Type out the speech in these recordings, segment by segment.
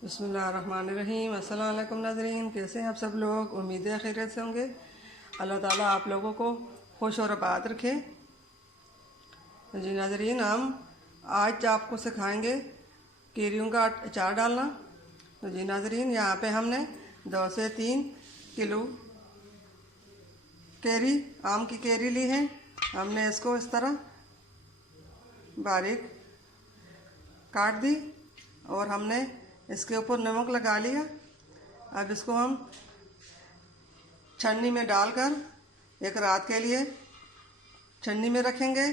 बिस्मिल्लाहिर्रहमानिर्रहीम। अस्सलाम वालेकुम नाज़रीन, कैसे हैं आप सब लोग। उम्मीद है खैरियत से होंगे। अल्लाह ताला आप लोगों को खुश और आबाद रखे। जी नाज़रीन, हम आज आपको सिखाएंगे कैरियों का अचार डालना। तो जी नाज़रीन, यहाँ पे हमने 2 से 3 किलो कैरी, आम की कैरी ली है। हमने इसको इस तरह बारीक काट दी और हमने इसके ऊपर नमक लगा लिया। अब इसको हम छन्नी में डालकर एक रात के लिए छन्नी में रखेंगे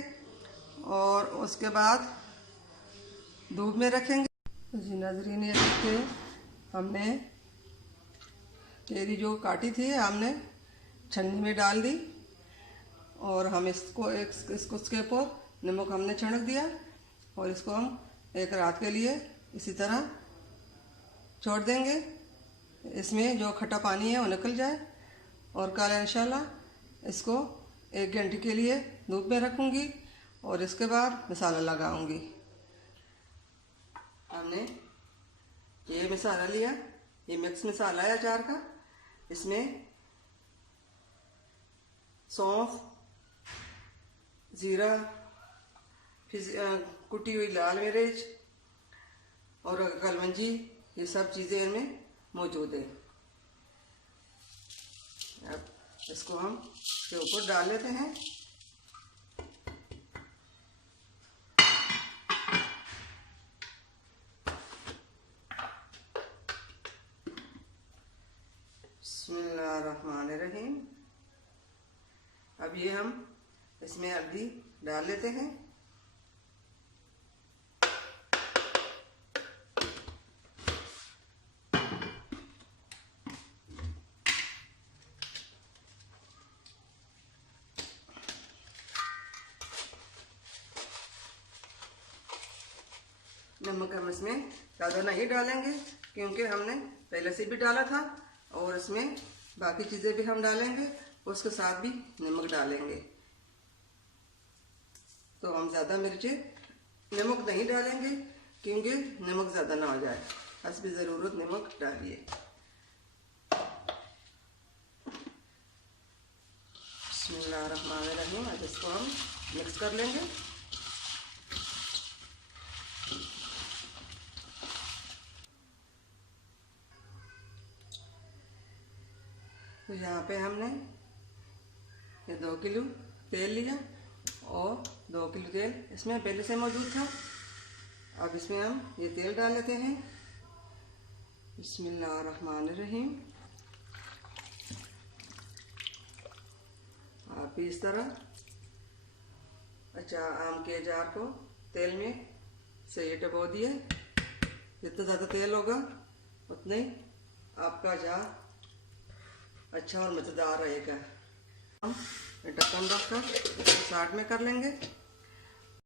और उसके बाद धूप में रखेंगे। जी नाज़रीन, ये देखिए, हमने कैरी जो काटी थी हमने छन्नी में डाल दी और हम इसको उसके ऊपर नमक हमने छिड़क दिया और इसको हम एक रात के लिए इसी तरह छोड़ देंगे। इसमें जो खट्टा पानी है वो निकल जाए और कल इंशाल्लाह इसको 1 घंटे के लिए धूप में रखूँगी और इसके बाद मसाला लगाऊंगी। हमने ये मसाला लिया, ये मिक्स मसाला है अचार का। इसमें सौंफ, ज़ीरा, फिर कुटी हुई लाल मिर्च और कलवंजी, ये सब चीज़ें इनमें मौजूद है। अब इसको हम इसके ऊपर डाल लेते हैं। बिस्मिल्लाहिर्रहमानिर्रहीम। अब ये हम इसमें हल्दी डाल लेते हैं। नमक हम इसमें ज़्यादा नहीं डालेंगे क्योंकि हमने पहले से भी डाला था और इसमें बाकी चीज़ें भी हम डालेंगे, उसके साथ भी नमक डालेंगे। तो हम ज़्यादा मिर्चें नमक नहीं डालेंगे क्योंकि नमक ज़्यादा ना हो जाए। हस्बे ज़रूरत नमक डालिए। बिस्मिल्लाहिर्रहमानिर्रहीम। अब इसको हम मिक्स कर लेंगे। तो यहाँ पे हमने ये 2 किलो तेल लिया और 2 किलो तेल इसमें पहले से मौजूद था। अब इसमें हम ये तेल डाल लेते हैं। बिस्मिल्लाहिर्रहमानिर्रहीम। आप भी इस तरह आम के अचार को तेल में से ये डबो दिए। जितना ज़्यादा तेल होगा उतने ही आपका अचार अच्छा और मज़ेदार रहेगा। हम ढक्कन रखकर इसको 60 में कर लेंगे।